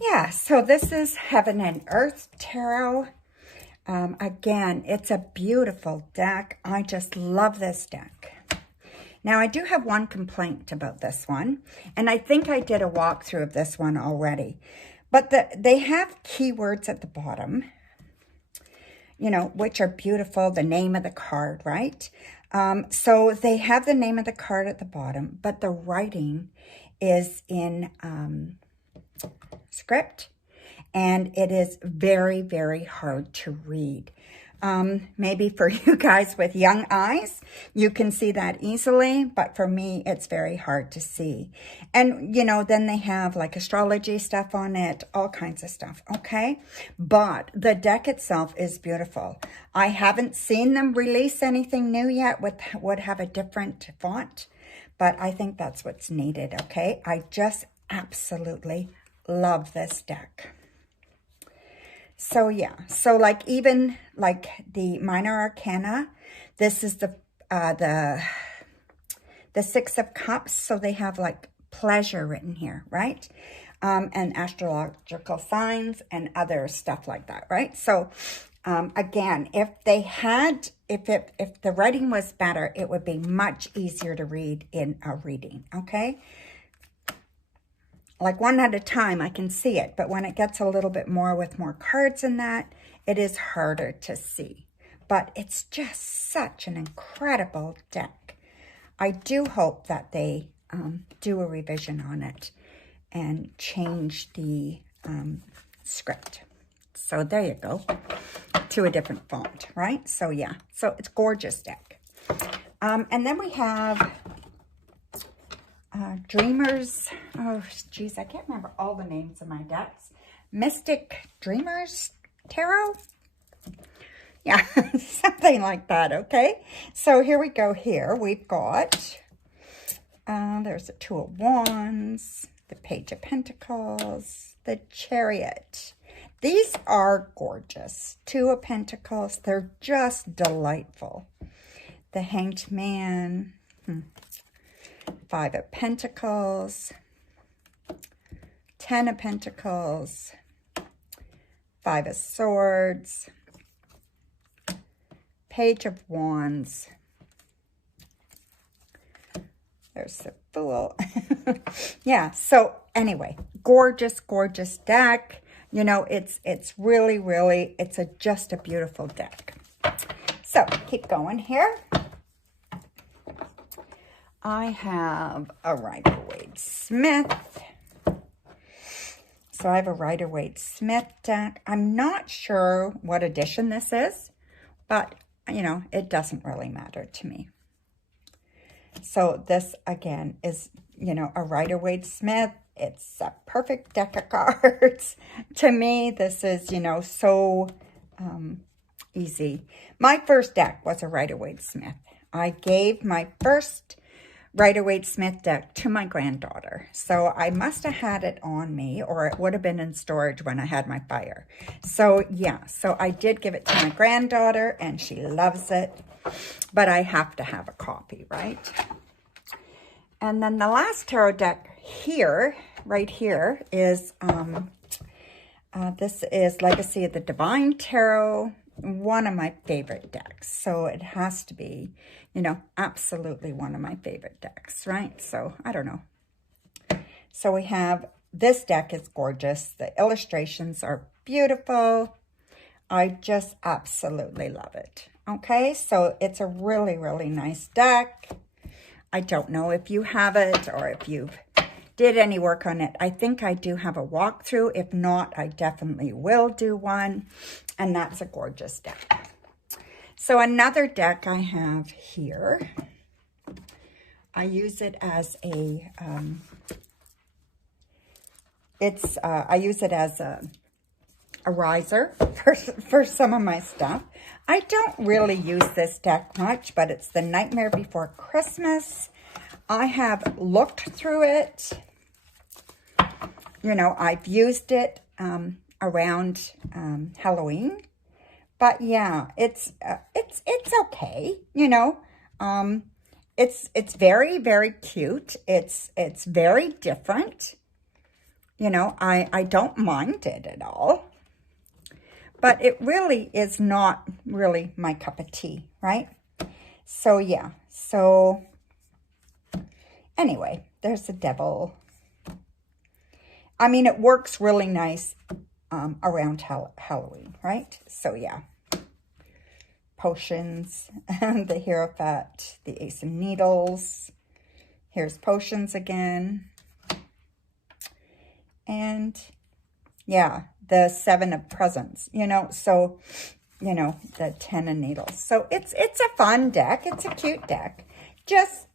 Yeah, so this is Heaven and Earth Tarot. Again, it's a beautiful deck. I just love this deck. Now, I do have one complaint about this one, and I think I did a walkthrough of this one already. But they have keywords at the bottom, you know, which are beautiful, the name of the card, right? So they have the name of the card at the bottom, but the writing is in script, and it is very, very hard to read. Maybe for you guys with young eyes, you can see that easily, but for me, it's very hard to see. And, you know, then they have like astrology stuff on it, all kinds of stuff, okay? But the deck itself is beautiful. I haven't seen them release anything new yet would have a different font, but I think that's what's needed, okay? I just absolutely love this deck. So yeah, so like even like the minor arcana, this is the Six of Cups, so they have like pleasure written here, right? And astrological signs and other stuff like that, right? So again, if they had, if the writing was better, it would be much easier to read in a reading, okay? Like one at a time, I can see it. But when it gets a little bit more with more cards in that, it is harder to see. But it's just such an incredible deck. I do hope that they do a revision on it and change the script. So there you go. To a different font, right? So yeah. So it's a gorgeous deck. And then we have... Dreamers, oh geez, I can't remember all the names of my decks. Mystic Dreamers Tarot? Yeah, something like that, okay? So here we go here. We've got, there's the Two of Wands, the Page of Pentacles, the Chariot. These are gorgeous. Two of Pentacles, they're just delightful. The Hanged Man, Five of Pentacles, Ten of Pentacles, Five of Swords, Page of Wands. There's the Fool. Yeah, so anyway, gorgeous, gorgeous deck. You know, it's really, really, it's just a beautiful deck. So, keep going here. I have a Rider-Waite-Smith. So I have a Rider-Waite-Smith deck. I'm not sure what edition this is, but, you know, it doesn't really matter to me. So this, again, is, you know, a Rider-Waite-Smith. It's a perfect deck of cards. To me, this is, you know, so easy. My first deck was a Rider-Waite-Smith. I gave my first Rider-Waite-Smith deck to my granddaughter. So I must have had it on me, or it would have been in storage when I had my fire. So yeah, so I did give it to my granddaughter and she loves it, but I have to have a copy, right? And then the last tarot deck here, right here, is, this is Legacy of the Divine Tarot, one of my favorite decks. So it has to be, you know, absolutely one of my favorite decks, right? So I don't know. So we have, this deck is gorgeous. The illustrations are beautiful. I just absolutely love it. Okay, so it's a really, really nice deck. I don't know if you have it or if you've did any work on it. I think I do have a walkthrough. If not, I definitely will do one. And that's a gorgeous deck. So another deck I have here, I use it as a, I use it as a riser for some of my stuff. I don't really use this deck much, but it's the Nightmare Before Christmas. I have looked through it. You know, I've used it around Halloween. But yeah, it's okay, you know. It's very, very cute. It's very different. You know, I don't mind it at all. But it really is not really my cup of tea, right? So, yeah. So, anyway, there's the devil. I mean, it works really nice around Halloween, right? So, yeah. Potions, the Hierophant, the Ace of Needles. Here's potions again. And, yeah, the Seven of Presents, you know, so, you know, the Ten of Needles. So it's a fun deck. It's a cute deck. Just,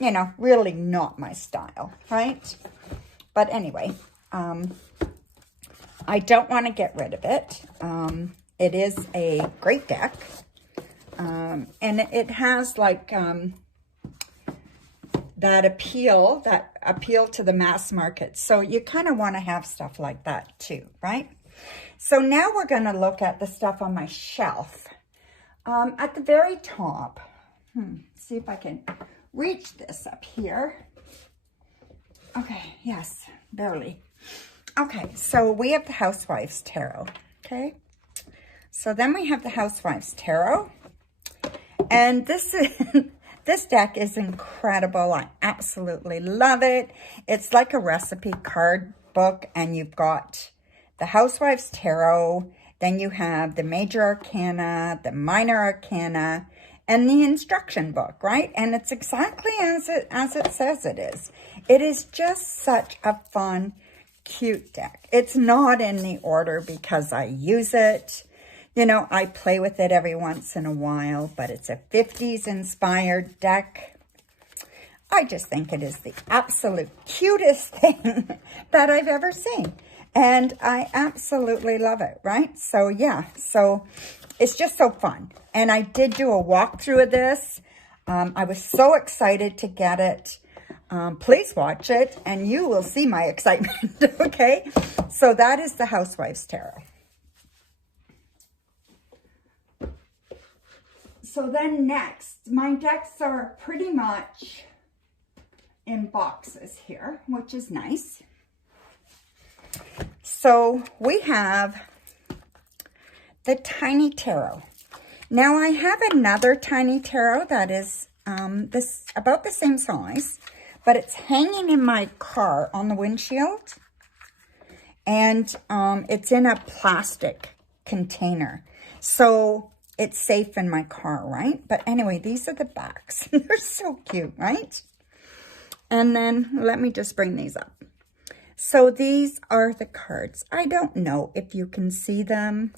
you know, really not my style, right? But anyway, I don't want to get rid of it. It is a great deck. And it has like that appeal to the mass market. So you kind of want to have stuff like that too, right? So now we're going to look at the stuff on my shelf. At the very top, see if I can reach this up here. Okay, yes, barely. Okay, so we have the Housewives Tarot, okay? So then we have the Housewives Tarot. And this is, this deck is incredible. I absolutely love it. It's like a recipe card book, and you've got the Housewives Tarot, then you have the Major Arcana, the Minor Arcana, and the instruction book, right? And it's exactly as it says it is. It is just such a fun, cute deck. It's not in the order because I use it. You know, I play with it every once in a while, but it's a 50s inspired deck. I just think it is the absolute cutest thing that I've ever seen. And I absolutely love it, right? So, yeah. So, it's just so fun. And I did do a walkthrough of this. I was so excited to get it. Please watch it, and you will see my excitement, okay? So, that is the Housewives Tarot. So, then next, my decks are pretty much in boxes here, which is nice. So we have the Tiny Tarot. Now I have another Tiny Tarot that is about the same size, but it's hanging in my car on the windshield, and it's in a plastic container, so it's safe in my car, right? But anyway, these are the backs. They're so cute, right? And then let me just bring these up. So these are the cards. I don't know if you can see them.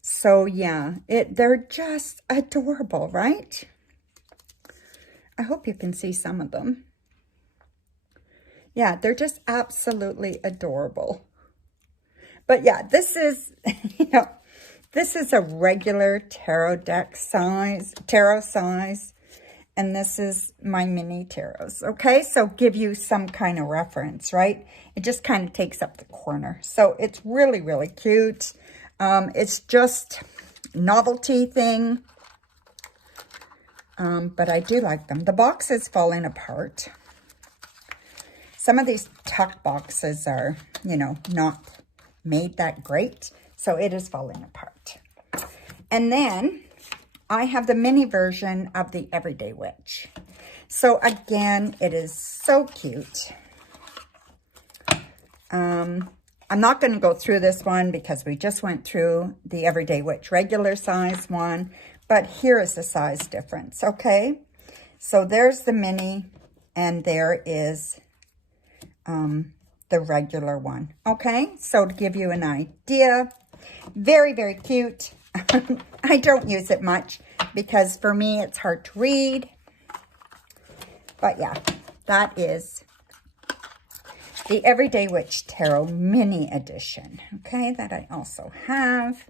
So yeah, they're just adorable, right? I hope you can see some of them. Yeah, they're just absolutely adorable. But yeah, this is, you know, this is a regular tarot deck size, and this is my mini tarots, okay? So give you some kind of reference, right? It just kind of takes up the corner. So it's really, really cute. It's just novelty thing. But I do like them. The box is falling apart. Some of these tuck boxes are, you know, not made that great. So it is falling apart. And then I have the mini version of the Everyday Witch. So again, it is so cute. I'm not going to go through this one because we just went through the Everyday Witch regular size one. But here is the size difference, okay? So there's the mini, and there is the regular one, okay? So to give you an idea, very, very cute. I don't use it much because for me it's hard to read. But yeah, that is the Everyday Witch Tarot Mini Edition, okay, that I also have.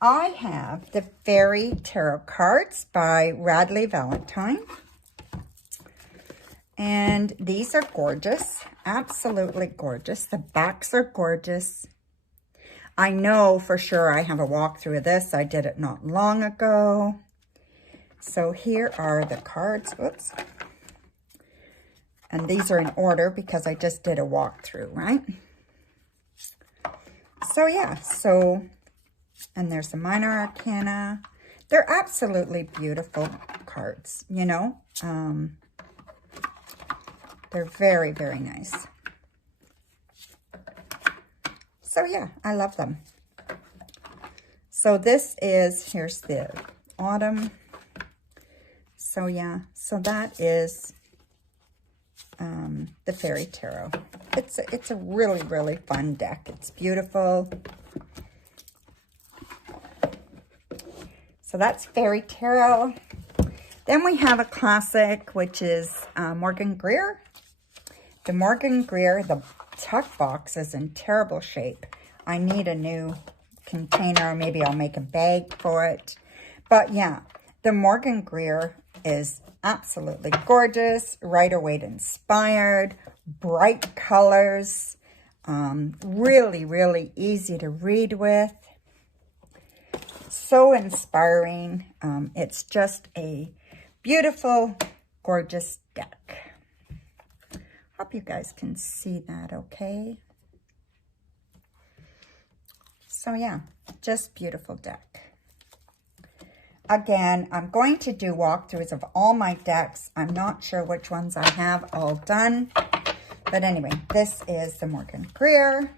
I have the Fairy Tarot cards by Radley Valentine. And these are gorgeous, absolutely gorgeous. The backs are gorgeous. I know for sure I have a walkthrough of this. I did it not long ago. So here are the cards. Whoops. And these are in order because I just did a walkthrough, right? So yeah, so, and there's the minor arcana. They're absolutely beautiful cards, you know. They're very, very nice. So yeah, I love them. So this is, here's the autumn. So yeah, so that is the Fairy Tarot. It's a really, really fun deck. It's beautiful. So that's Fairy Tarot. Then we have a classic, which is Morgan Greer. The Morgan Greer, the tuck box is in terrible shape. I need a new container. Maybe I'll make a bag for it. But yeah, the Morgan Greer is absolutely gorgeous, Rider-Waite inspired, bright colors, really, really easy to read with. So inspiring. It's just a beautiful, gorgeous deck. Hope you guys can see that okay. So yeah, just beautiful deck. Again, I'm going to do walkthroughs of all my decks. I'm not sure which ones I have all done. But anyway, this is the Morgan Greer.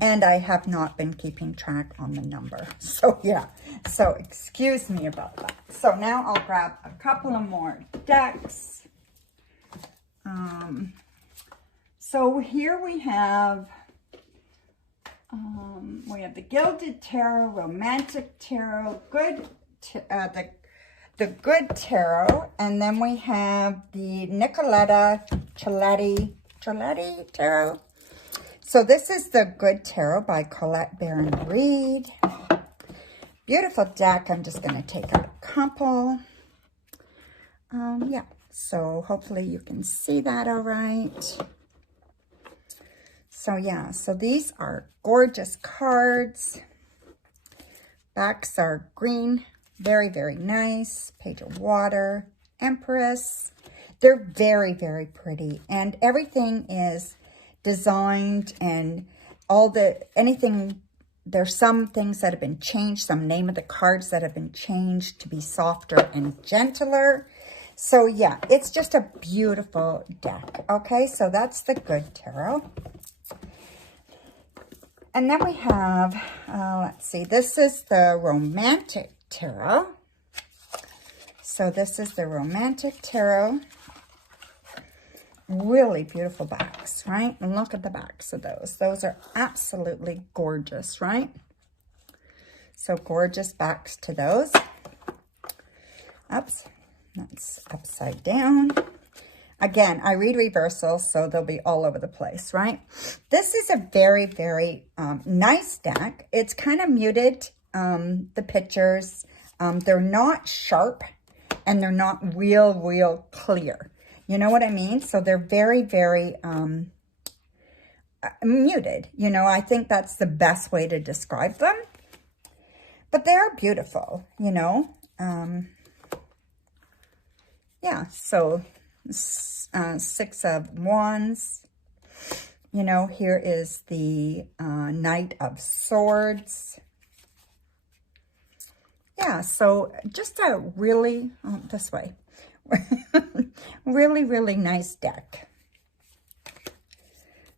And I have not been keeping track on the number. So yeah, so excuse me about that. So now I'll grab a couple of more decks. So here we have the Gilded Tarot, Romantic Tarot, the Good Tarot, and then we have the Nicoletta Cialetti Tarot. So this is the Good Tarot by Colette Baron Reed. Beautiful deck. I'm just going to take out a couple. Yeah, so hopefully you can see that all right. So yeah, so these are gorgeous cards. Backs are green. Very, very nice. Page of Water. Empress. They're very, very pretty. And everything is designed and there's some things that have been changed, some name of the cards that have been changed to be softer and gentler. So yeah, it's just a beautiful deck. Okay, so that's the Good Tarot. And then we have, let's see, this is the Romantic Tarot. So this is the Romantic Tarot. Really beautiful backs, right? And look at the backs of those. Those are absolutely gorgeous, right? So gorgeous backs to those. Oops, that's upside down. Again, I read reversals, so they'll be all over the place, right? This is a very, very nice deck. It's kind of muted, the pictures. They're not sharp, and they're not real clear. You know what I mean? So they're very, very muted. You know, I think that's the best way to describe them. But they are beautiful, you know. Yeah, so... Six of Wands. You know, here is the Knight of Swords. Yeah, so just a really, this way, really, really nice deck.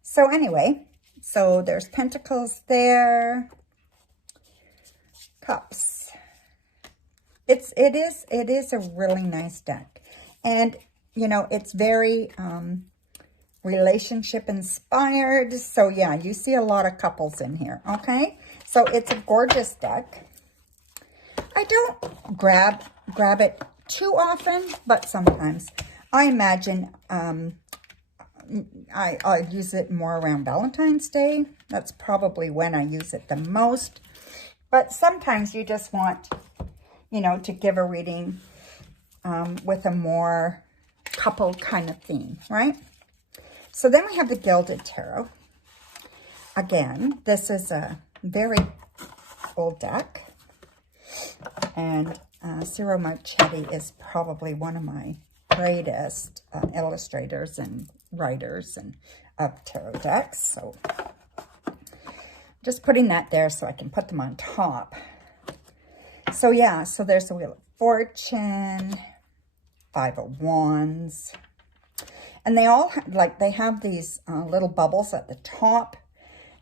So anyway, so there's Pentacles there, Cups. It is a really nice deck. And you know, it's very relationship inspired. So yeah, you see a lot of couples in here, okay? So it's a gorgeous deck. I don't grab it too often, but sometimes. I imagine I use it more around Valentine's Day. That's probably when I use it the most. But sometimes you just want, you know, to give a reading with a more couple kind of theme, right? So then we have the Gilded Tarot. Again, this is a very old deck. And Ciro Marchetti is probably one of my greatest illustrators and writers and of tarot decks. So just putting that there so I can put them on top. So yeah, so there's the Wheel of Fortune, 5 of Wands. And they all, they have these little bubbles at the top,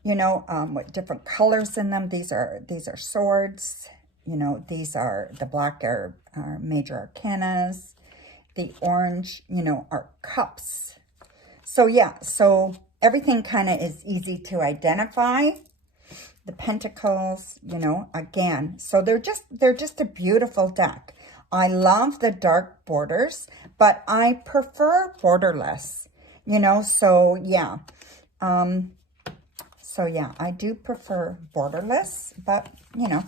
you know, with different colors in them. These are swords. You know, these are, the black are major arcanas. The orange, you know, are cups. So yeah, so everything kind of is easy to identify. The pentacles, you know, again. So they're just a beautiful deck. I love the dark borders, but I prefer borderless, you know, so yeah. So yeah, I do prefer borderless, but you know,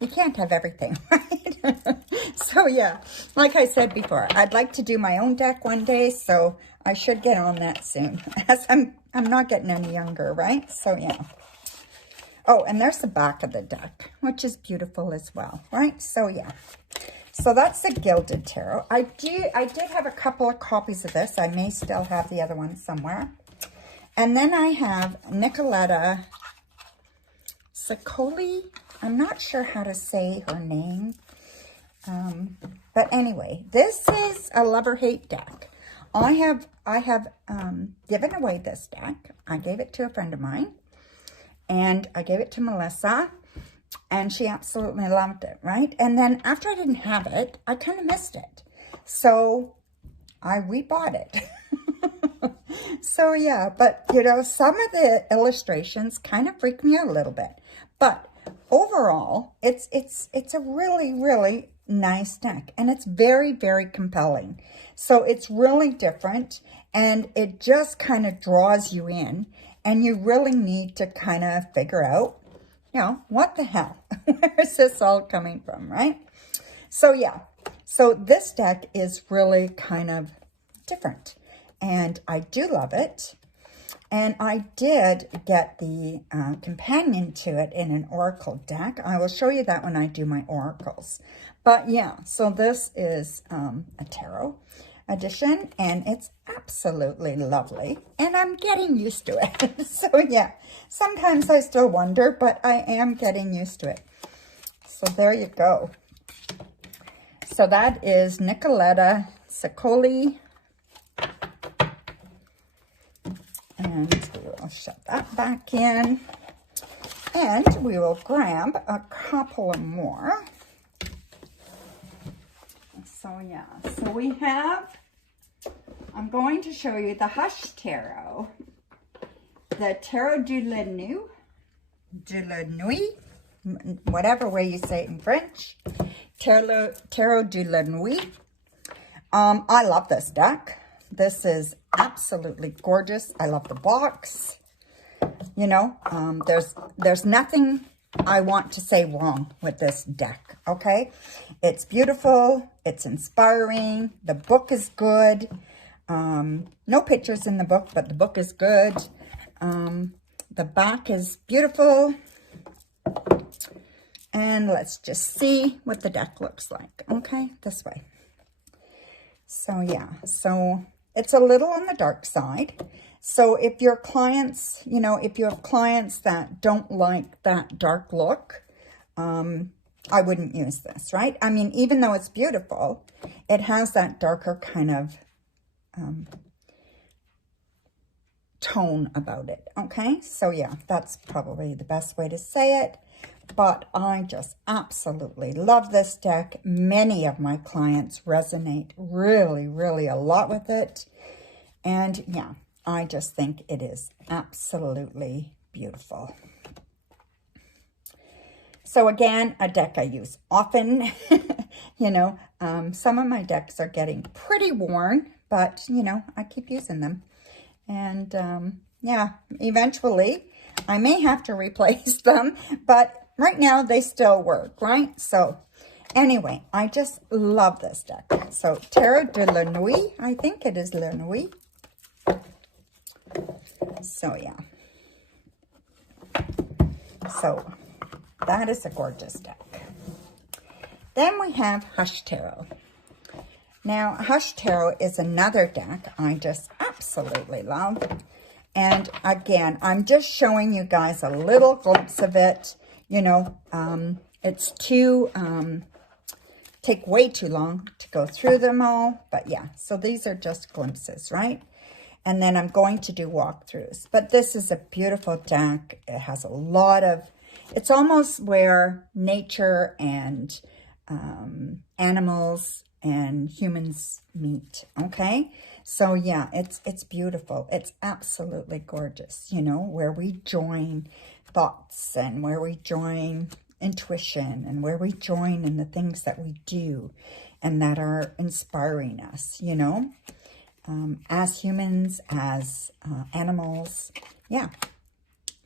you can't have everything, right? So yeah, like I said before, I'd like to do my own deck one day, so I should get on that soon, as I'm not getting any younger, right? So yeah. Oh, and there's the back of the deck, which is beautiful as well, right? So yeah. So that's the Gilded Tarot. I did have a couple of copies of this. I may still have the other one somewhere. And then I have Nicoletta Ciccoli. I'm not sure how to say her name. But anyway, this is a love-or-hate deck. I have given away this deck. I gave it to a friend of mine. And I gave it to Melissa. And she absolutely loved it, right? And then after I didn't have it, I kind of missed it. So I rebought it. So yeah, but you know, some of the illustrations kind of freak me out a little bit. But overall, it's a really, really nice deck. And it's very, very compelling. So it's really different. And it just kind of draws you in. And you really need to kind of figure out, you know, what the hell? Where is this all coming from, right? So yeah, so this deck is really kind of different. And I do love it. And I did get the companion to it in an oracle deck. I will show you that when I do my oracles. But yeah, so this is a tarot edition, and it's absolutely lovely. And I'm getting used to it. So yeah, sometimes I still wonder, but I am getting used to it. So there you go. So that is Nicoletta Ciccoli. And we will shut that back in. And we will grab a couple more. So yeah, so we have, I'm going to show you the Hush Tarot, the Tarot de la Nuit, whatever way you say it in French, Tarot de la Nuit. I love this deck. This is absolutely gorgeous. I love the box. You know, there's nothing I want to say wrong with this deck, okay? It's beautiful. It's inspiring. The book is good. No pictures in the book, but the book is good. The back is beautiful. And let's just see what the deck looks like, okay? This way. So, yeah. So, it's a little on the dark side. So if your clients, you know, if you have clients that don't like that dark look, I wouldn't use this, right? I mean, even though it's beautiful, it has that darker kind of tone about it, okay? So yeah, that's probably the best way to say it. But I just absolutely love this deck. Many of my clients resonate really, really a lot with it. And yeah, I just think it is absolutely beautiful. So again, a deck I use often. You know, some of my decks are getting pretty worn, but you know, I keep using them. And yeah, eventually I may have to replace them, but right now they still work, right? So anyway, I just love this deck. So Tarot de la Nuit, I think it is La Nuit. So yeah. So that is a gorgeous deck. Then we have Hush Tarot. Now, Hush Tarot is another deck I just absolutely love. And again, I'm just showing you guys a little glimpse of it. You know, it's take way too long to go through them all. But yeah, so these are just glimpses, right? And then I'm going to do walkthroughs. But this is a beautiful deck. It has a lot of, it's almost where nature and animals and humans meet, okay? So yeah, it's beautiful. It's absolutely gorgeous, you know, where we join thoughts and where we join intuition and where we join in the things that we do and that are inspiring us, you know, as humans, as animals. Yeah.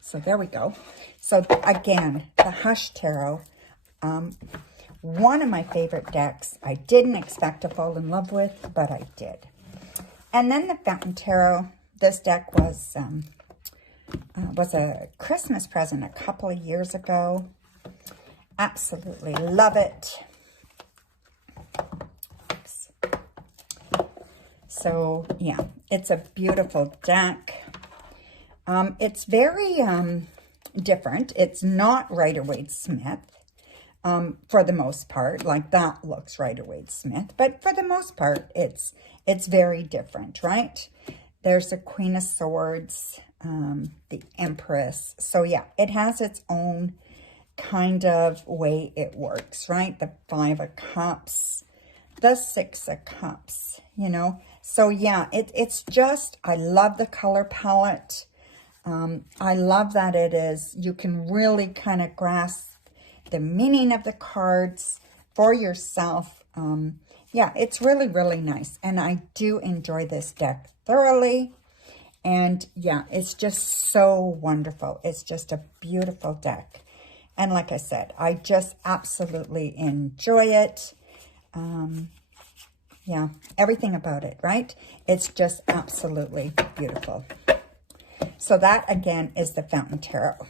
So there we go. So again, the Hush Tarot, one of my favorite decks. I didn't expect to fall in love with, but I did. And then the Fountain Tarot. This deck was a Christmas present a couple of years ago. Absolutely love it. Oops. So yeah, it's a beautiful deck. It's very different. It's not Rider-Waite-Smith. For the most part, like that looks Rider-Waite-Smith, but for the most part, it's very different, right? There's the Queen of Swords, the Empress. So yeah, it has its own kind of way it works, right? The Five of Cups, the Six of Cups, you know? So yeah, it's just, I love the color palette. I love that you can really kind of grasp the meaning of the cards for yourself. Yeah, it's really, really nice. And I do enjoy this deck thoroughly. And yeah, it's just so wonderful. It's just a beautiful deck. And like I said, I just absolutely enjoy it. Yeah, everything about it, right? It's just absolutely beautiful. So that, again, is the Fountain Tarot.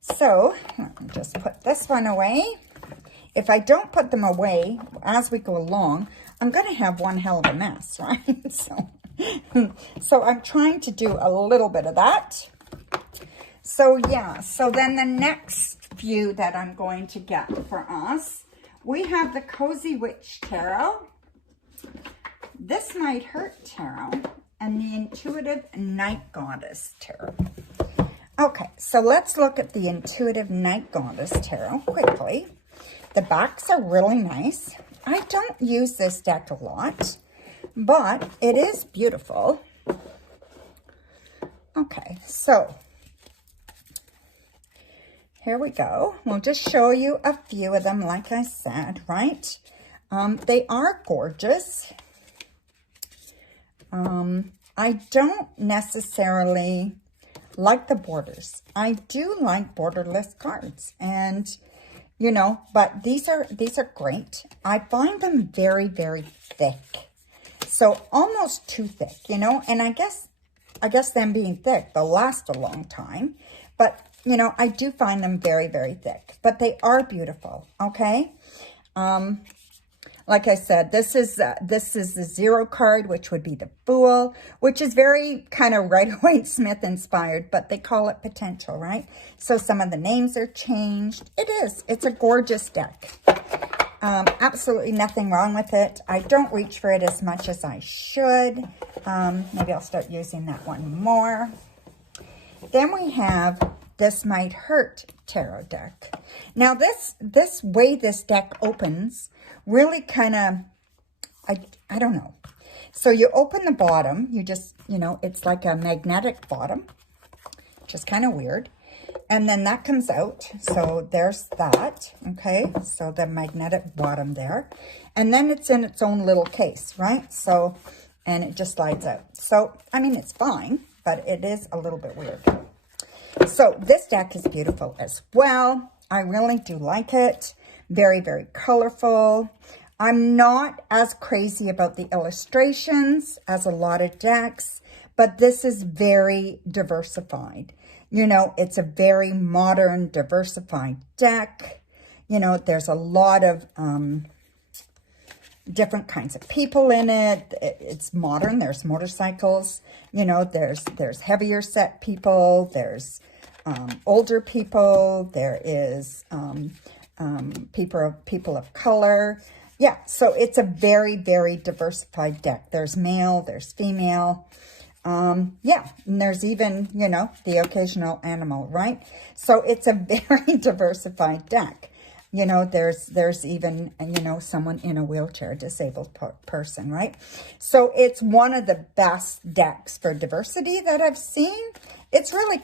So, let me just put this one away. If I don't put them away as we go along, I'm going to have one hell of a mess, right? So I'm trying to do a little bit of that. So, yeah. So then the next few that I'm going to get for us, we have the Cozy Witch Tarot, This Might Hurt Tarot, and the Intuitive Night Goddess Tarot. Okay, so let's look at the Intuitive Night Goddess Tarot quickly. The backs are really nice. I don't use this deck a lot, but it is beautiful. Okay, so here we go. We'll just show you a few of them, like I said, right? They are gorgeous. I don't necessarily like the borders. I do like borderless cards, and you know, but these are great. I find them very, very thick, so almost too thick, you know. And I guess them being thick, they'll last a long time, but you know, I do find them very, very thick. But they are beautiful. Okay. Like I said, this is the Zero card, which would be the Fool, which is very kind of Rider-Waite-Smith inspired, but they call it potential, right? So some of the names are changed. It's a gorgeous deck. Absolutely nothing wrong with it. I don't reach for it as much as I should. Maybe I'll start using that one more. Then we have This Might Hurt Tarot deck. Now this way this deck opens really kind of, I don't know. So you open the bottom, you just, you know, it's like a magnetic bottom, which is kind of weird. And then that comes out. So there's that, okay? So the magnetic bottom there. And then it's in its own little case, right? So, and it just slides out. So, I mean, it's fine, but it is a little bit weird. So this deck is beautiful as well. I really do like it. Very, very colorful. I'm not as crazy about the illustrations as a lot of decks, but this is very diversified. You know, it's a very modern, diversified deck. You know, there's a lot of, different kinds of people in it. It's modern. There's motorcycles, you know, there's heavier set people, there's older people, there is people of color. Yeah, so it's a very, very diversified deck. There's male, there's female. Yeah, and there's even, you know, the occasional animal, right? So it's a very diversified deck. You know, there's even, you know, someone in a wheelchair, disabled person, right? So it's one of the best decks for diversity that I've seen. It's really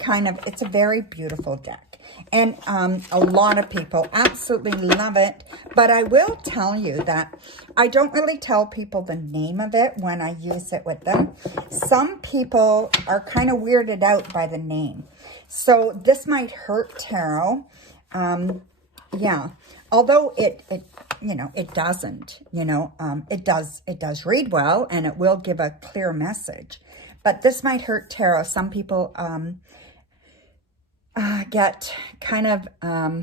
it's a very beautiful deck. And a lot of people absolutely love it. But I will tell you that I don't really tell people the name of it when I use it with them. Some people are kind of weirded out by the name. So this might hurt tarot. Yeah, although it you know, it doesn't, you know, it does read well and it will give a clear message. But this might hurt tarot. Some people get kind of,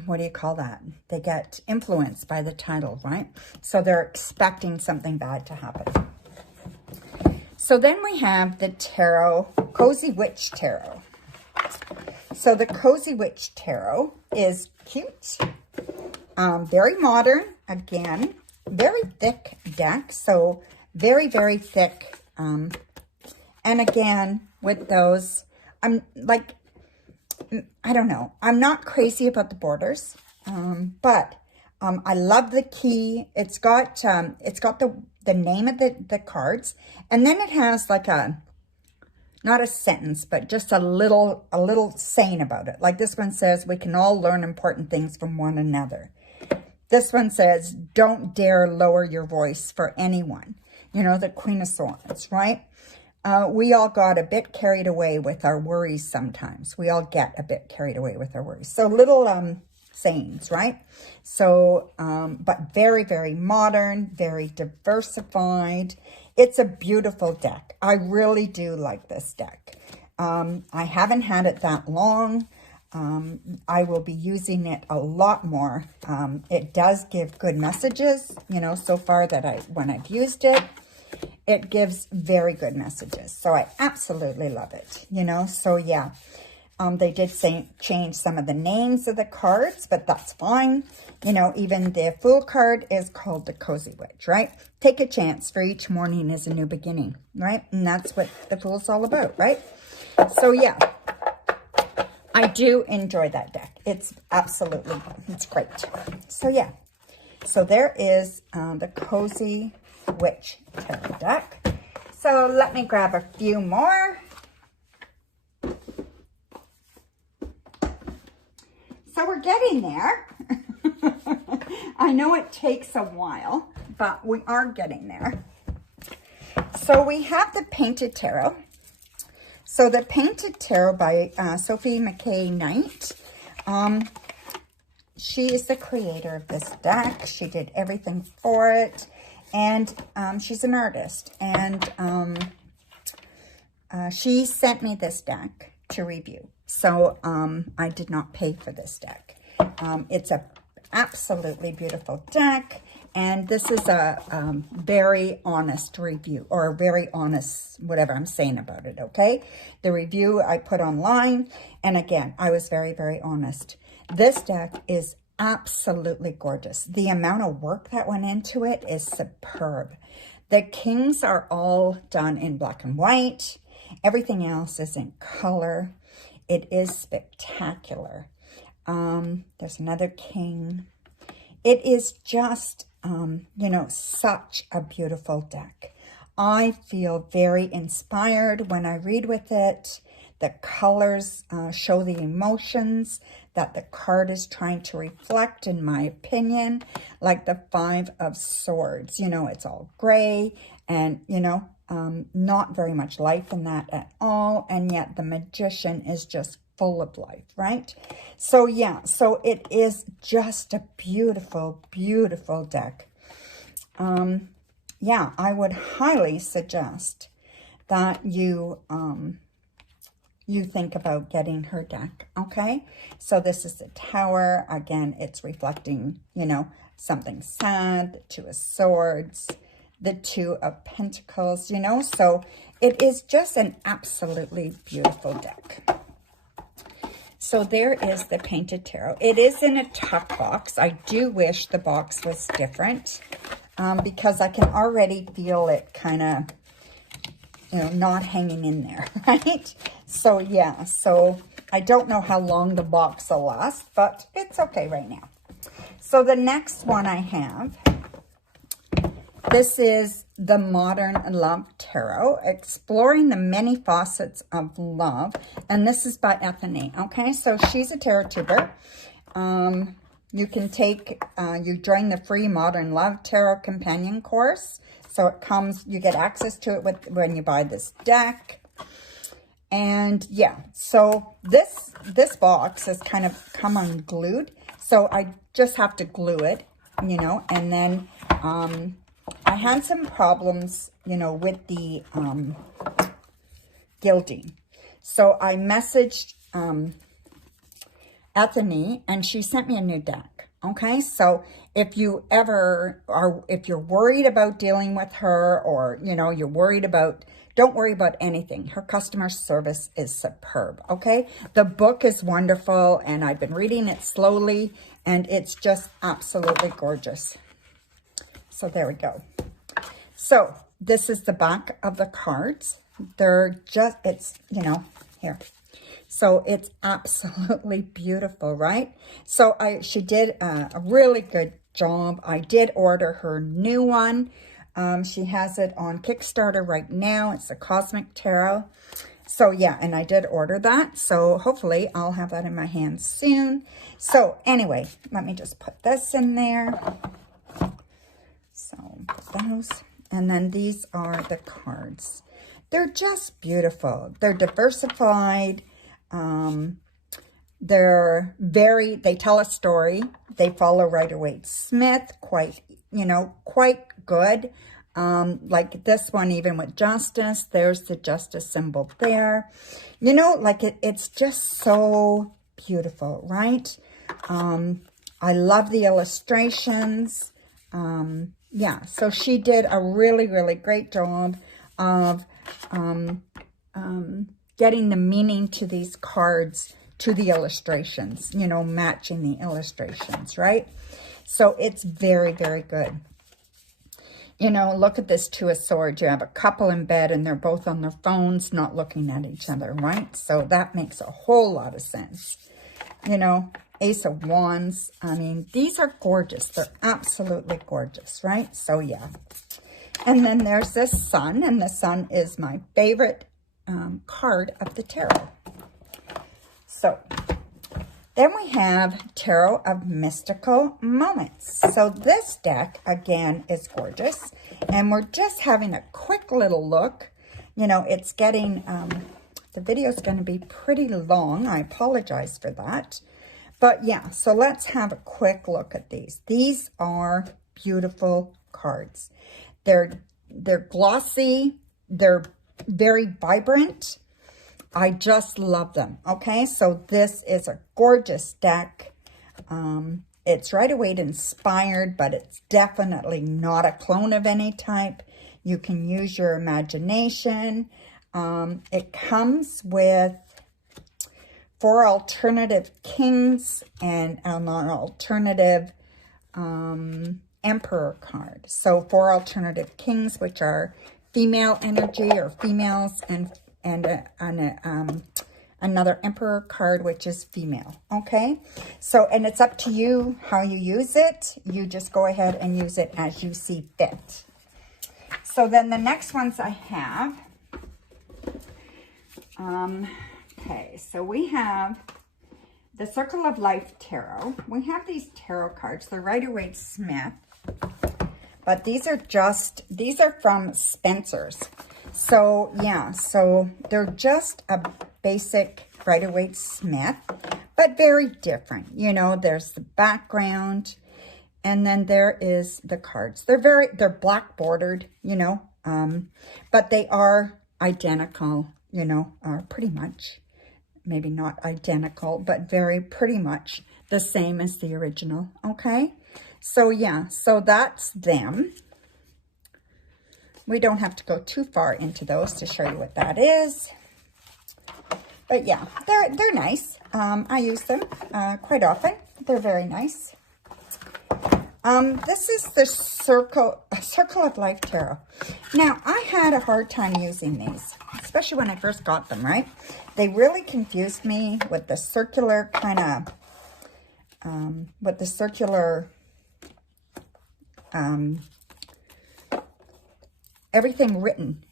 what do you call that? They get influenced by the title, right? So they're expecting something bad to happen. So then we have the tarot, Cozy Witch Tarot. So the Cozy Witch Tarot is cute, very modern, again, very thick deck. So very, very thick. And again, with those, I'm like, I don't know. I'm not crazy about the borders, but I love the key. It's got the name of the cards, and then it has like not a sentence, but just a little saying about it. Like this one says, we can all learn important things from one another. This one says, don't dare lower your voice for anyone. You know, the Queen of Swords, right? We all got a bit carried away with our worries sometimes. We all get a bit carried away with our worries. So little sayings, right? So, but very, very modern, very diversified. It's a beautiful deck. I really do like this deck. I haven't had it that long. I will be using it a lot more. It does give good messages, you know, so far that when I've used it. It gives very good messages. So I absolutely love it, you know. So yeah, they did change some of the names of the cards, but that's fine. You know, even the Fool card is called the Cozy Witch, right? Take a chance, for each morning is a new beginning, right? And that's what the Fool's all about, right? So yeah, I do enjoy that deck. It's great. So yeah, so there is the Cozy Witch Tarot deck. So let me grab a few more. So we're getting there. I know it takes a while, but we are getting there. So we have the Painted Tarot. So the Painted Tarot by Sophie McKay Knight. She is the creator of this deck. She did everything for it. And she's an artist, and she sent me this deck to review. So I did not pay for this deck. It's a absolutely beautiful deck, and this is a very honest review, or a very honest whatever I'm saying about it, okay? The review I put online, and again, I was very, very honest. This deck is absolutely gorgeous. The amount of work that went into it is superb. The kings are all done in black and white. Everything else is in color. It is spectacular. There's another king. It is just, you know, such a beautiful deck. I feel very inspired when I read with it. The colors show the emotions that the card is trying to reflect, in my opinion, like the Five of Swords. You know, it's all gray and, you know, not very much life in that at all. And yet the Magician is just full of life, right? So yeah, so it is just a beautiful, beautiful deck. Yeah, I would highly suggest that you think about getting her deck, okay? So this is the Tower. Again, it's reflecting, you know, something sad, the Two of Swords. the Two of Pentacles, you know. So it is just an absolutely beautiful deck. So there is the Painted Tarot. It is in a tuck box. I do wish the box was different because I can already feel it kind of, you know, not hanging in there, right? So yeah, so I don't know how long the box will last, but it's okay right now. So the next one I have, this is the Modern Love Tarot, Exploring the Many Facets of Love. And this is by Ethany, okay? So she's a tarot tuber. You can take, you join the free Modern Love Tarot Companion course. So it comes, you get access to it when you buy this deck. And yeah, so this box is kind of come unglued. So I just have to glue it, you know, and then I had some problems, you know, with the gilding. So I messaged Ethany, and she sent me a new deck. Okay, so if you ever are, if you're worried about dealing with her, or, you know, you're worried about, don't worry about anything. Her customer service is superb, okay? The book is wonderful, and I've been reading it slowly, and it's just absolutely gorgeous. So there we go. So this is the back of the cards. They're just, it's, you know, here. So it's absolutely beautiful, right? So she did a really good job. I did order her new one. She has it on Kickstarter right now. It's a Cosmic Tarot. So yeah, and I did order that. So hopefully I'll have that in my hands soon. So anyway, let me just put this in there. So those, and then these are the cards. They're just beautiful. They're diversified. They're very, they tell a story. They follow Rider-Waite-Smith quite, you know, quite good. Like this one, even with Justice, there's the Justice symbol there. You know, like it's just so beautiful, right? I love the illustrations. Yeah, so she did a really, really great job of getting the meaning to these cards, to the illustrations, you know, matching the illustrations, right? So it's very, very good. You know, look at this Two of Swords. You have a couple in bed and they're both on their phones, not looking at each other, right? So that makes a whole lot of sense. You know, Ace of Wands. I mean, these are gorgeous. They're absolutely gorgeous, right? So yeah. And then there's this Sun, and the Sun is my favorite card of the tarot. So then we have Tarot of Mystical Moments. So this deck, again, is gorgeous. And we're just having a quick little look. You know, it's getting, the video is going to be pretty long. I apologize for that. But yeah, so let's have a quick look at these. These are beautiful cards. They're glossy. They're very vibrant. I just love them. Okay, so this is a gorgeous deck. It's Rider-Waite inspired, but it's definitely not a clone of any type. You can use your imagination. It comes with 4 alternative kings and an alternative emperor card. So 4 alternative kings, which are female energy or females, and another emperor card, which is female. Okay, so, and it's up to you how you use it. You just go ahead and use it as you see fit. So then the next ones I have, okay, so we have the Circle of Life Tarot. We have these tarot cards. They're Rider-Waite-Smith, but these are from Spencer's. So yeah, so they're just a basic Rider-Waite-Smith, but very different. You know, there's the background, and then there is the cards. They're black bordered, you know, but they are identical, you know, pretty much. Maybe not identical, but very pretty much the same as the original. Okay, so yeah, so that's them. we don't have to go too far into those to show you what that is. But yeah, they're nice. I use them quite often. They're very nice. This is the Circle of Life Tarot. Now, I had a hard time using these, especially when I first got them, right? They really confused me with the circular kind of, with the circular, everything written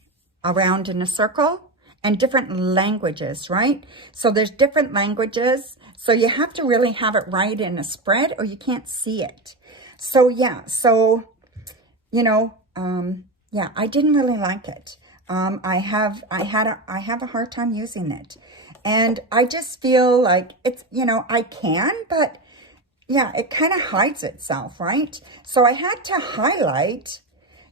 around in a circle and different languages, right? So there's different languages. So you have to really have it right in a spread or you can't see it. So yeah, so, you know, yeah, I didn't really like it. I have a hard time using it. And I just feel like it's, you know, I can, but yeah, it kind of hides itself, right? So I had to highlight,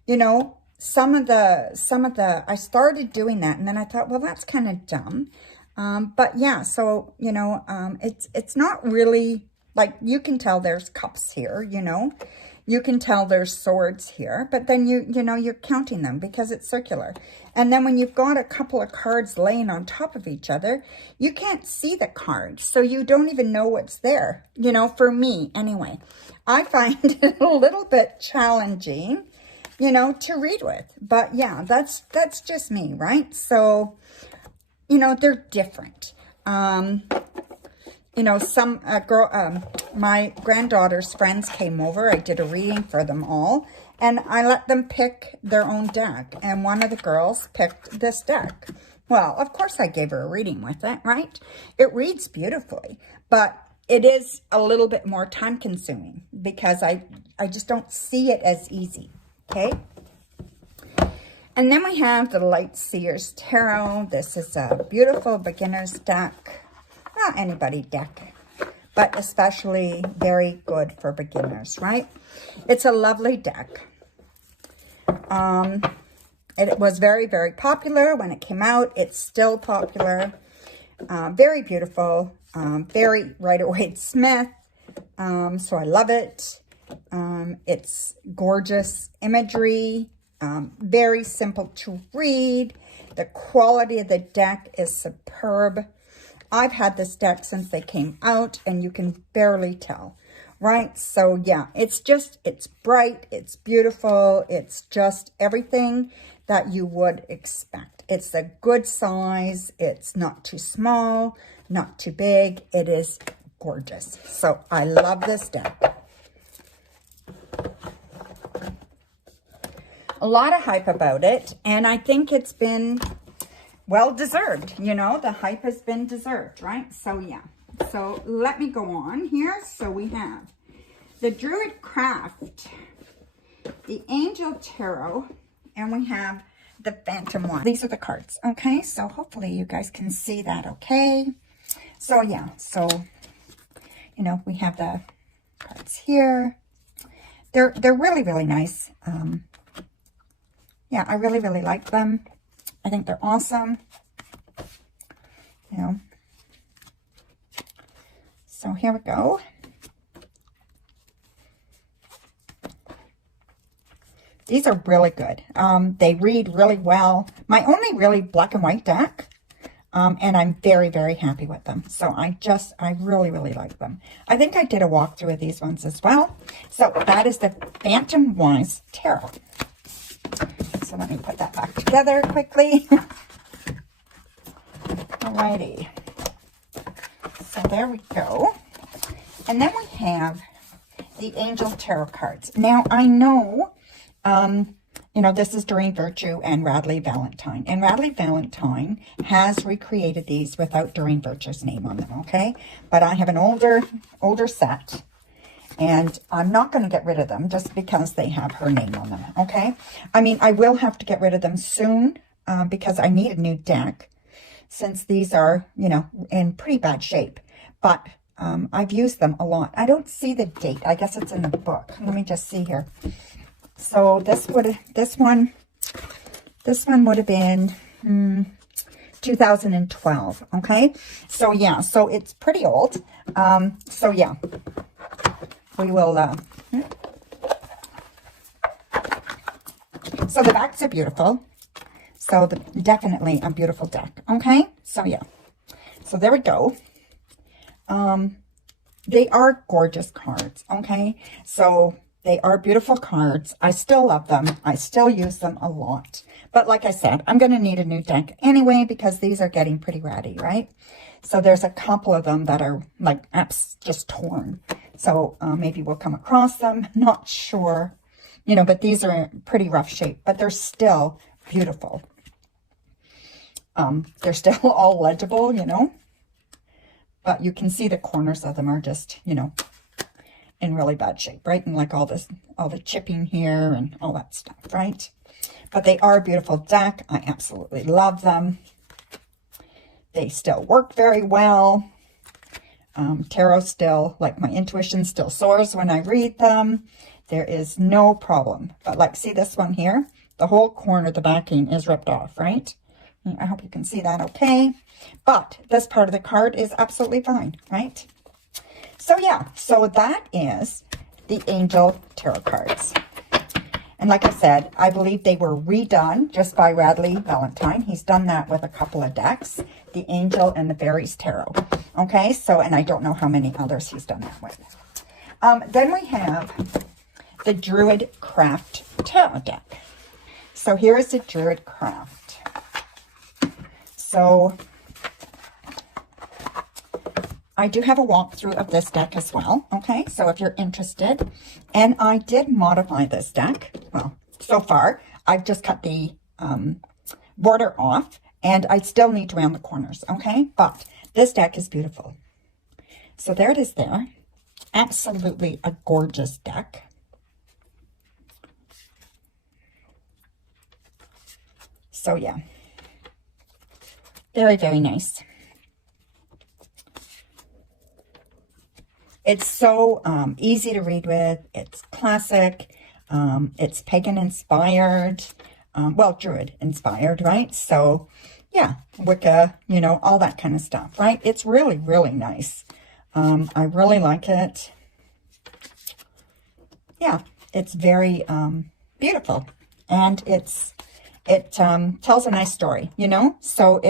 you know, some of the, I started doing that and then I thought, well, that's kind of dumb. But yeah, so, you know, it's not really, like, you can tell there's cups here, you know, you can tell there's swords here, but then you know, you're counting them because it's circular. And then when you've got a couple of cards laying on top of each other, you can't see the card. So you don't even know what's there, you know, for me anyway. I find it a little bit challenging, you know, to read with. But yeah, that's just me, right? So, you know, they're different. You know, my granddaughter's friends came over. I did a reading for them all. And I let them pick their own deck. And one of the girls picked this deck. Well, of course I gave her a reading with it, right? It reads beautifully. But it is a little bit more time consuming. Because I just don't see it as easy. Okay? And then we have the Light Seers Tarot. This is a beautiful beginner's deck. Not anybody deck, but especially very good for beginners, right? It's a lovely deck. It was very, very popular when it came out. It's still popular. Very beautiful. Very Rider-Waite-Smith. So I love it. It's gorgeous imagery. Very simple to read. The quality of the deck is superb. I've had this deck since they came out, and you can barely tell, right? So, yeah, it's bright, it's beautiful, it's just everything that you would expect. It's a good size, it's not too small, not too big, it is gorgeous. So, I love this deck. A lot of hype about it, and I think it's been well-deserved, you know, the hype has been deserved, right? So, yeah. So, let me go on here. So, we have the Druid Craft, the Angel Tarot, and we have the Phantom Wand. These are the cards, okay? So, hopefully you guys can see that okay. So, yeah. So, you know, we have the cards here. They're really, really nice. Yeah, I really, really like them. I think they're awesome, you know. So here we go. These are really good. They read really well. My only really black and white deck, and I'm very, very happy with them. So I really, really like them. I think I did a walkthrough of these ones as well. So that is the Phantom Wand Tarot. So let me put that back together quickly. Alrighty. So there we go. And then we have the Angel Tarot cards. Now, I know, you know, this is Doreen Virtue and Radleigh Valentine. And Radleigh Valentine has recreated these without Doreen Virtue's name on them, okay? But I have an older set. And I'm not going to get rid of them just because they have her name on them, okay? I mean, I will have to get rid of them soon because I need a new deck since these are, you know, in pretty bad shape. But I've used them a lot. I don't see the date. I guess it's in the book. Let me just see here. So this one would have been 2012, okay? So, yeah, so it's pretty old. So, yeah. We will, So the backs are beautiful. So definitely a beautiful deck. Okay, so yeah. So there we go. They are gorgeous cards. Okay, so they are beautiful cards. I still love them. I still use them a lot. But like I said, I'm going to need a new deck anyway because these are getting pretty ratty, right? So there's a couple of them that are like just torn. So maybe we'll come across them. Not sure. You know, but these are in pretty rough shape. But they're still beautiful. They're still all legible, you know. But you can see the corners of them are just, you know, in really bad shape, right? And like all the chipping here and all that stuff, right? But they are a beautiful deck. I absolutely love them. They still work very well. Tarot still, like my intuition still soars when I read them. There is no problem. But like, see this one here? The whole corner, the backing is ripped off, right? I hope you can see that okay. But this part of the card is absolutely fine, right? So yeah, so that is the Angel Tarot cards. And like I said, I believe they were redone just by Radley Valentine. He's done that with a couple of decks, the Angel and the Fairies Tarot. Okay, so, and I don't know how many others he's done that with. Then we have the Druid Craft Tarot deck. So here is the Druid Craft. So I do have a walkthrough of this deck as well, okay? So if you're interested, and I did modify this deck. Well, so far, I've just cut the border off, and I still need to round the corners, okay? But this deck is beautiful. So there it is there. Absolutely a gorgeous deck. So yeah. Very, very nice. It's so easy to read with. It's classic. It's pagan inspired. Well, Druid inspired, right? So, yeah, Wicca, you know, all that kind of stuff, right? It's really, really nice. I really like it. Yeah, it's very beautiful. And it tells a nice story, you know, so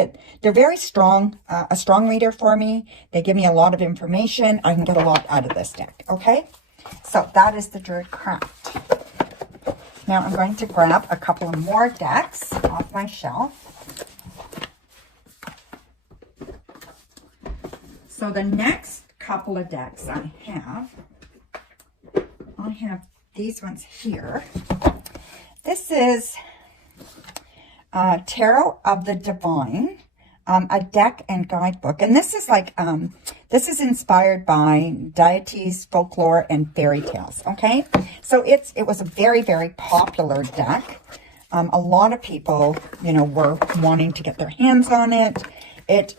they're very strong, a strong reader for me. They give me a lot of information. I can get a lot out of this deck. Okay. So that is the Druid Craft. Now I'm going to grab a couple of more decks off my shelf. So the next couple of decks I have these ones here. This is Tarot of the Divine, a deck and guidebook. And this is like, this is inspired by deities, folklore, and fairy tales, okay? So it was a very, very popular deck. A lot of people, you know, were wanting to get their hands on it.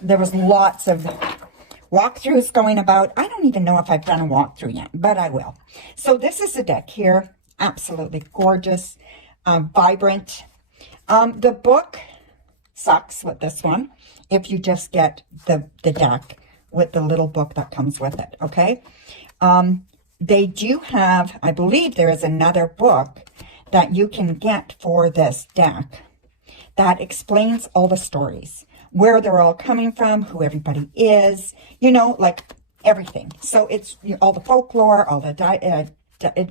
There was lots of walkthroughs going about. I don't even know if I've done a walkthrough yet, but I will. So this is the deck here. Absolutely gorgeous, vibrant. The book sucks with this one if you just get the deck with the little book that comes with it, okay? They do have, I believe there is another book that you can get for this deck that explains all the stories, where they're all coming from, who everybody is, you know, like everything. So it's all the folklore, all the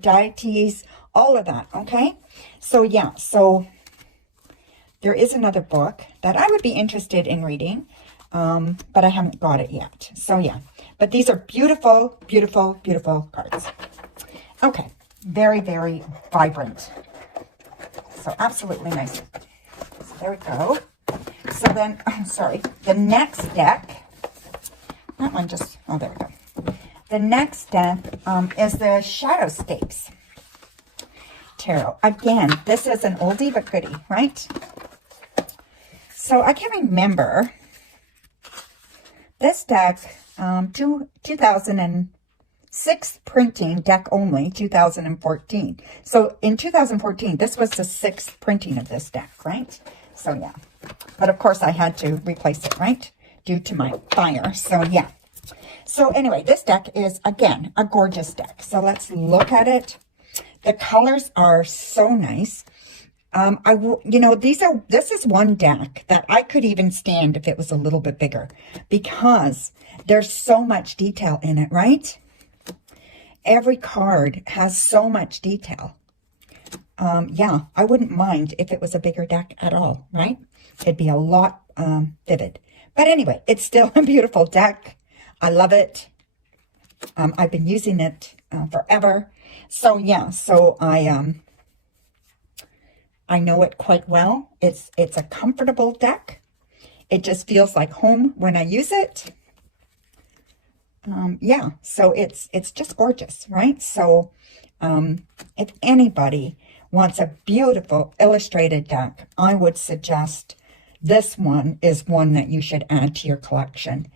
deities, all of that, okay? So yeah, so there is another book that I would be interested in reading, but I haven't got it yet. So yeah, but these are beautiful, beautiful, beautiful cards. Okay, very, very vibrant. So absolutely nice. So there we go. So then, oh, sorry, the next deck, that one just, oh, there we go. The next deck is the Shadowscapes Tarot. Again, this is an oldie but goodie, right? So I can remember this deck, 2006 printing, deck only, 2014. So in 2014, this was the 6th printing of this deck, right? So yeah, but of course I had to replace it, right? Due to my fire, so yeah. So anyway, this deck is, again, a gorgeous deck. So let's look at it. The colors are so nice. This is one deck that I could even stand if it was a little bit bigger, because there's so much detail in it, right? Every card has so much detail. Yeah, I wouldn't mind if it was a bigger deck at all, right? It'd be a lot vivid. But anyway, it's still a beautiful deck. I love it. I've been using it forever. So yeah, so I know it quite well. It's a comfortable deck. It just feels like home when I use it. Yeah, so it's just gorgeous, right? So if anybody wants a beautiful illustrated deck, I would suggest this one is one that you should add to your collection.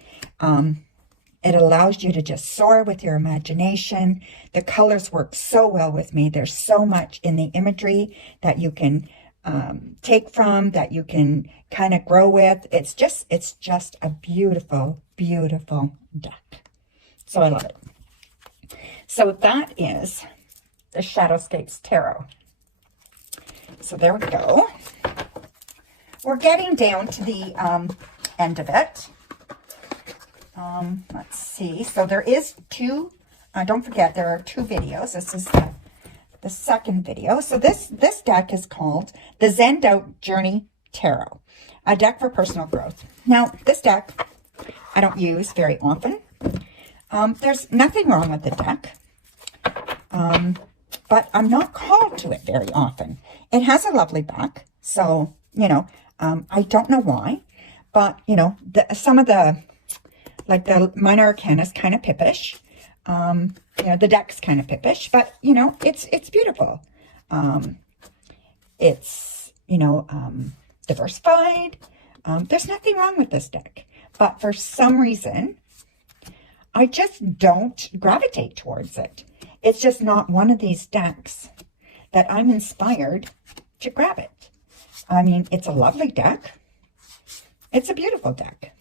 It allows you to just soar with your imagination. The colors work so well with me. There's so much in the imagery that you can take from, that you can kind of grow with. It's just a beautiful, beautiful deck. So I love it. So that is the Shadowscapes Tarot. So there we go. We're getting down to the end of it. Let's see. So there is two, don't forget, there are two videos. This is the second video. So this deck is called the Zen Out Journey Tarot, a deck for personal growth. Now, this deck I don't use very often. There's nothing wrong with the deck, but I'm not called to it very often. It has a lovely back, so, I don't know why, but, some of the, like the minor arcana is kind of pippish. The deck's kind of pippish, but, it's beautiful. It's, diversified. There's nothing wrong with this deck, but for some reason, I just don't gravitate towards it. It's just not one of these decks that I'm inspired to grab it. I mean, it's a lovely deck. It's a beautiful deck.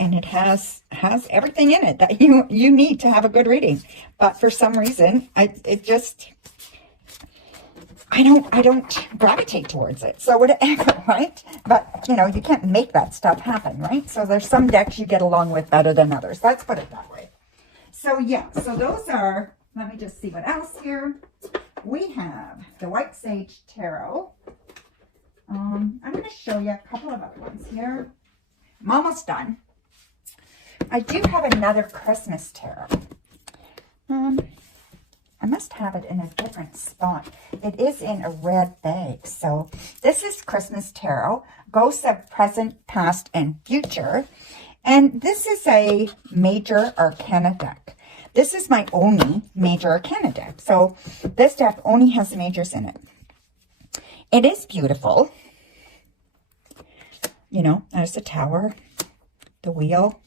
And it has everything in it that you need to have a good reading. But for some reason, I don't gravitate towards it. So whatever, right? But, you can't make that stuff happen, right? So there's some decks you get along with better than others. Let's put it that way. So yeah, so those are, let me just see what else here. We have the White Sage Tarot. I'm going to show you a couple of other ones here. I'm almost done. I do have another Christmas tarot. I must have it in a different spot. It is in a red bag. So this is Christmas Tarot, Ghosts of Present, Past, and Future. And this is a major arcana deck. This is my only major arcana deck. So this deck only has the majors in it. It is beautiful. There's the tower, the wheel,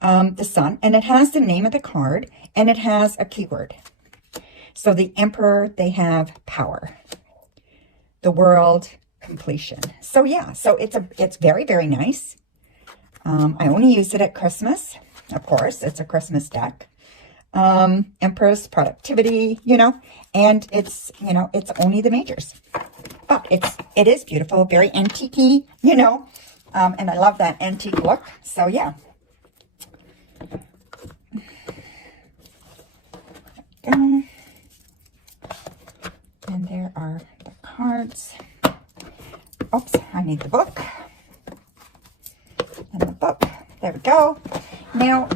the sun, and it has the name of the card, and it has a keyword. So the Emperor, they have power. The World, completion. So yeah, so it's very, very nice. I only use it at Christmas. Of course, it's a Christmas deck. Empress, productivity, and it's only the majors. But it is beautiful, very antique-y, and I love that antique look. So yeah. And there are the cards. Oops, I need the book. And the book. There we go. Now,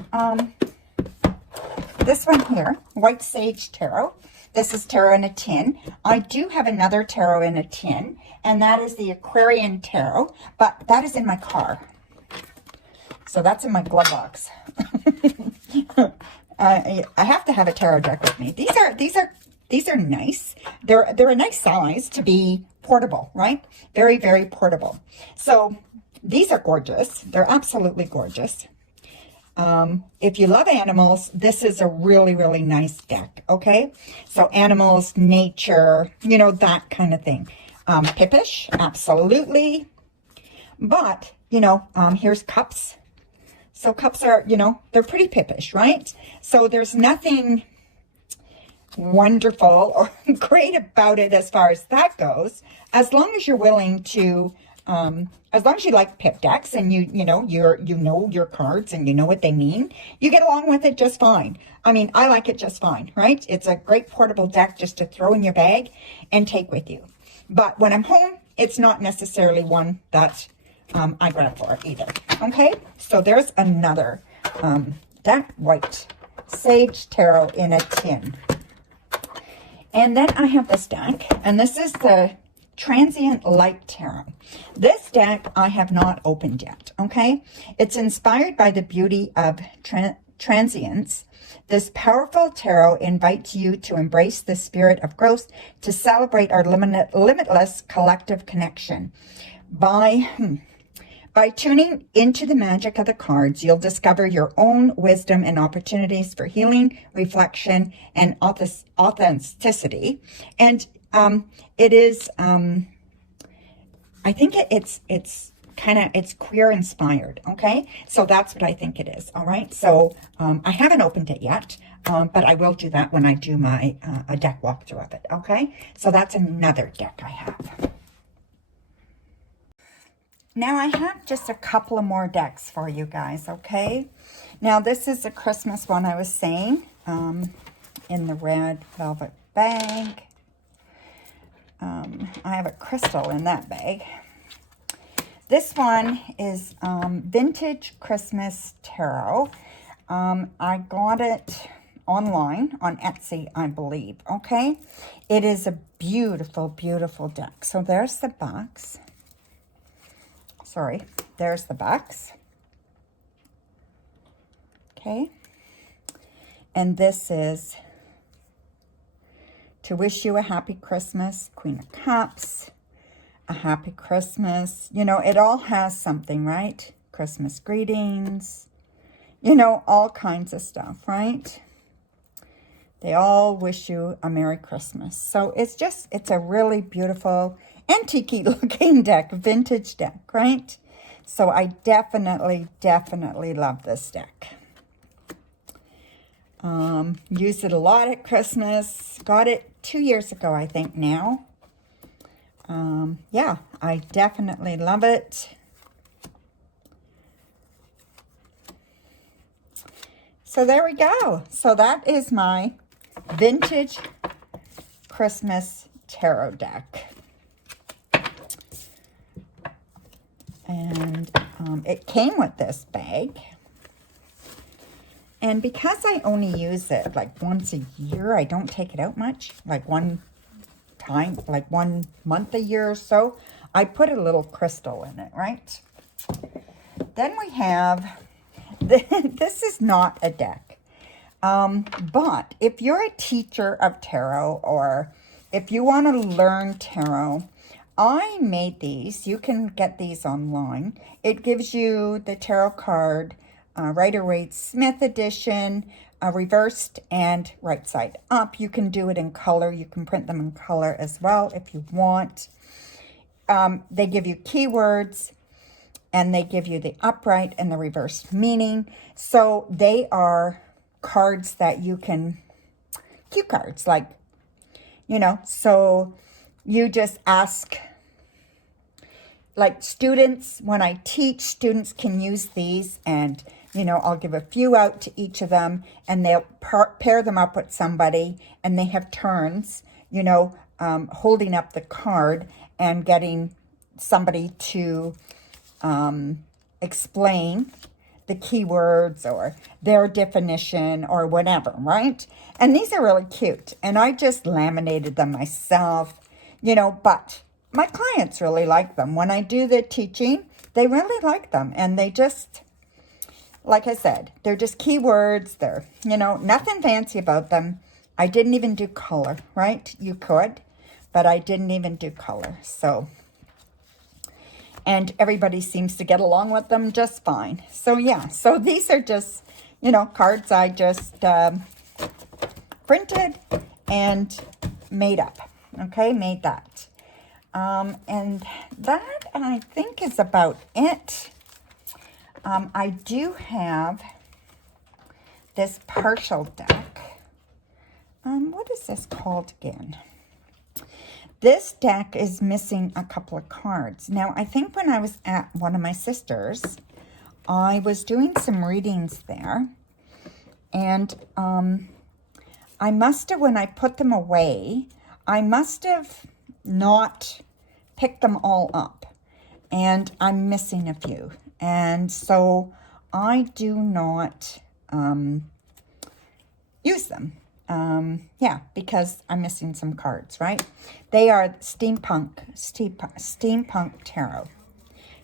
this one here, White Sage Tarot. This is tarot in a tin. I do have another tarot in a tin, and that is the Aquarian Tarot, but that is in my car. So that's in my glove box. I have to have a tarot deck with me. These are nice. They're a nice size to be portable, right? Very, very portable. So these are gorgeous. They're absolutely gorgeous. If you love animals, this is a really, really nice deck, okay? So animals, nature, that kind of thing. Pippish, absolutely. But, here's cups. So cups are, they're pretty pippish, right? So there's nothing, wonderful or great about it as far as that goes, as long as you're willing to, as long as you like pip decks and you know your cards and you know what they mean, you get along with it just fine. I mean, I like it just fine, right? It's a great portable deck just to throw in your bag and take with you. But when I'm home, it's not necessarily one that I grab for either. Okay, so there's another deck, White Sage Tarot in a tin. And then I have this deck, and this is the Transient Light Tarot. This deck I have not opened yet, okay? It's inspired by the beauty of transience. This powerful tarot invites you to embrace the spirit of growth, to celebrate our limitless collective connection. By tuning into the magic of the cards, you'll discover your own wisdom and opportunities for healing, reflection, and authenticity. And it is, I think it's queer inspired. Okay. So that's what I think it is. All right. So, I haven't opened it yet, but I will do that when I do my, a deck walkthrough of it. Okay. So that's another deck I have. Now I have just a couple of more decks for you guys. Okay. Now this is a Christmas one I was saying, in the red velvet bag. I have a crystal in that bag. This one is Vintage Christmas Tarot. I got it online on Etsy, I believe. Okay. It is a beautiful, beautiful deck. So there's the box. Sorry, there's the box. Okay. And this is to wish you a happy Christmas, Queen of Cups, a happy Christmas. You know, it all has something, right? Christmas greetings, you know, all kinds of stuff, right? They all wish you a Merry Christmas. So it's a really beautiful, antique looking deck, vintage deck, right? So I definitely love this deck. Used it a lot at Christmas. Got it 2 years ago, I think now. Yeah, I definitely love it. So there we go. So that is my vintage Christmas tarot deck. And it came with this bag. And because I only use it like once a year, I don't take it out much, like one time, like 1 month a year or so, I put a little crystal in it, right? Then we have, this is not a deck. But if you're a teacher of tarot, or if you want to learn tarot, I made these. You can get these online. It gives you the tarot card, Rider-Waite-Smith edition, reversed and right side up. You can do it in color. You can print them in color as well if you want. They give you keywords, and they give you the upright and the reversed meaning. So they are cards that you can, cue cards, like, you know, so you just ask, like students, when I teach, students can use these, and, you know, I'll give a few out to each of them, and they'll pair them up with somebody, and they have turns, you know, holding up the card and getting somebody to explain the keywords or their definition or whatever, right? And these are really cute. And I just laminated them myself, you know, but my clients really like them. When I do the teaching, they really like them. And they just, like I said, they're just keywords. They're, you know, nothing fancy about them. I didn't even do color, right? You could, but I didn't even do color. So, and everybody seems to get along with them just fine. So yeah, so these are just, you know, cards I just printed and made up. Okay, made that. And that, I think, is about it. I do have this partial deck. what is this called again? This deck is missing a couple of cards. Now, I think when I was at one of my sisters', I was doing some readings there. And I must have, when I put them away, I must have not picked them all up. And I'm missing a few. And so I do not use them. Yeah, because I'm missing some cards, right? They are steampunk tarot.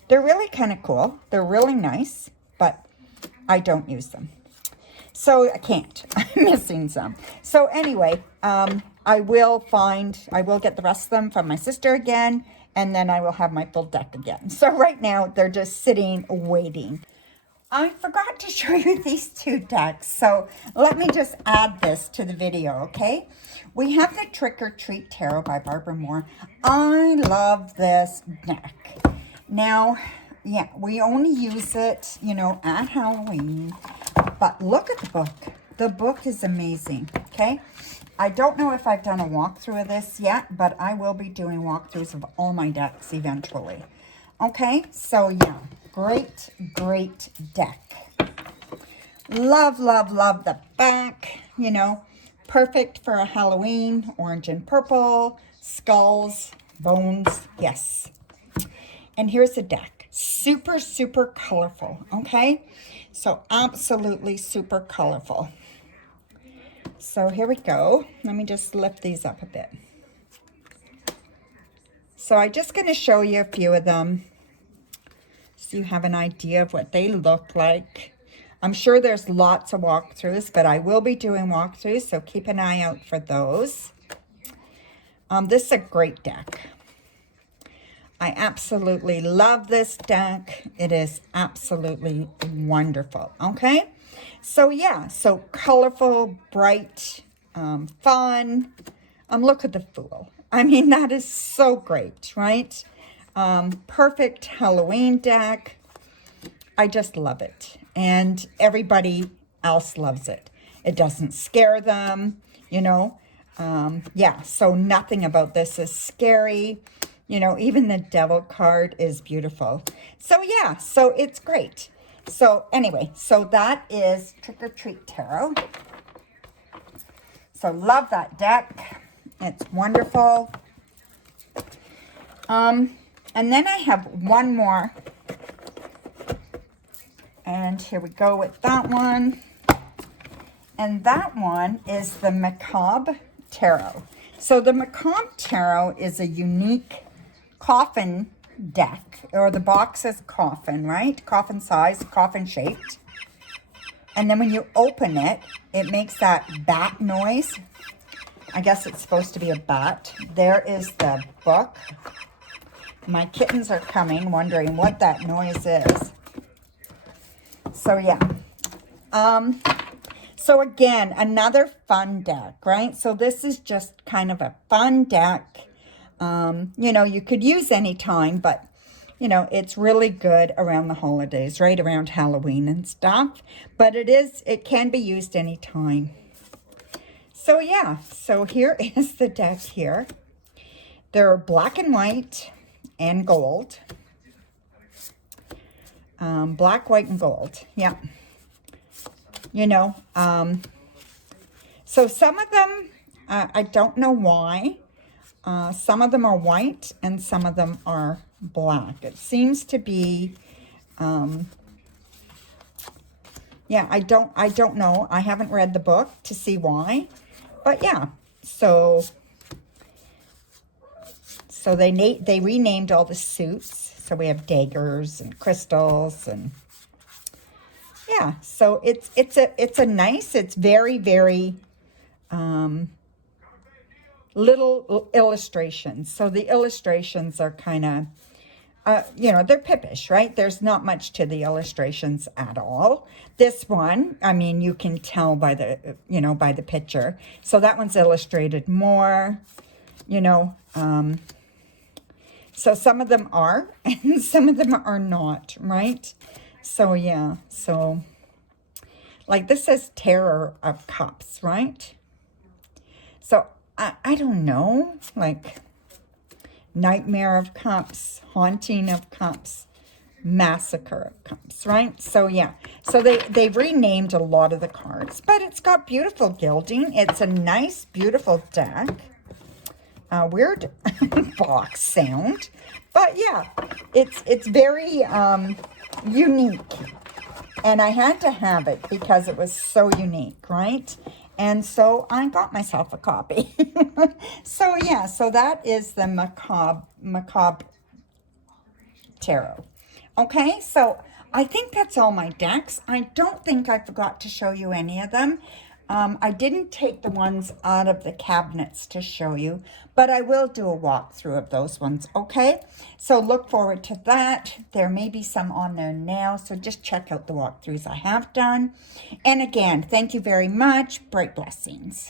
They're really kind of cool. They're really nice, but I don't use them. So I can't. I'm missing some. So anyway, I will get the rest of them from my sister again, and then I will have my full deck again. So right now, they're just sitting, waiting. I forgot to show you these two decks, so let me just add this to the video, okay? We have the Trick or Treat Tarot by Barbara Moore. I love this deck. Now, yeah, we only use it, you know, at Halloween, but look at the book. The book is amazing, okay? I don't know if I've done a walkthrough of this yet, but I will be doing walkthroughs of all my decks eventually. Okay, so yeah, great, great deck. Love, love, love the back, you know, perfect for a Halloween, orange and purple, skulls, bones, yes. And here's the deck, super, super colorful, okay? So absolutely super colorful. So here we go. Let me just lift these up a bit. So I'm just going to show you a few of them so you have an idea of what they look like. I'm sure there's lots of walkthroughs, but I will be doing walkthroughs, so keep an eye out for those. This is a great deck. I absolutely love this deck. It is absolutely wonderful, okay? So yeah, so colorful, bright, fun. Look at the Fool. I mean, that is so great, right? Perfect Halloween deck. I just love it. And everybody else loves it. It doesn't scare them, you know. Yeah, so nothing about this is scary. You know, even the Devil card is beautiful. So yeah, so it's great. So anyway, so that is Trick or Treat Tarot. So love that deck. It's wonderful. And then I have one more. And here we go with that one. And that one is the Macabre Tarot. So the Macabre Tarot is a unique coffin deck, or the box is coffin, right? Coffin size, coffin shaped. And then when you open it, it makes that bat noise. I guess it's supposed to be a bat. There is the book. My kittens are coming, wondering what that noise is. So yeah. So again, another fun deck, right? So this is just kind of a fun deck. You know, you could use any time, but, you know, it's really good around the holidays, right? Around Halloween and stuff. But it can be used anytime. So yeah, so here is the deck here. They're black and white and gold. Black, white, and gold. Yeah. You know, so some of them, I don't know why. Some of them are white and some of them are black. It seems to be, yeah, I don't know. I haven't read the book to see why, but yeah. So they renamed all the suits. So we have daggers and crystals and yeah. So it's a nice. It's very, very little illustrations. So the illustrations are kind of, you know, they're pippish, right? There's not much to the illustrations at all. This one, I mean, you can tell by the, you know, by the picture. So that one's illustrated more, you know. So some of them are, and some of them are not, right? So yeah, so like this says Terror of Cups, right? So I don't know, like Nightmare of Cups, Haunting of Cups, Massacre of Cups, right? So yeah, so they renamed a lot of the cards, but it's got beautiful gilding. It's a nice, beautiful deck. Weird box sound, but yeah, it's very unique, and I had to have it because it was so unique, right? And so I got myself a copy. So yeah, so that is the Macabre Tarot. Okay, so I think that's all my decks. I don't think I forgot to show you any of them. I didn't take the ones out of the cabinets to show you, but I will do a walkthrough of those ones, okay? So look forward to that. There may be some on there now, so just check out the walkthroughs I have done. And again, thank you very much. Bright blessings.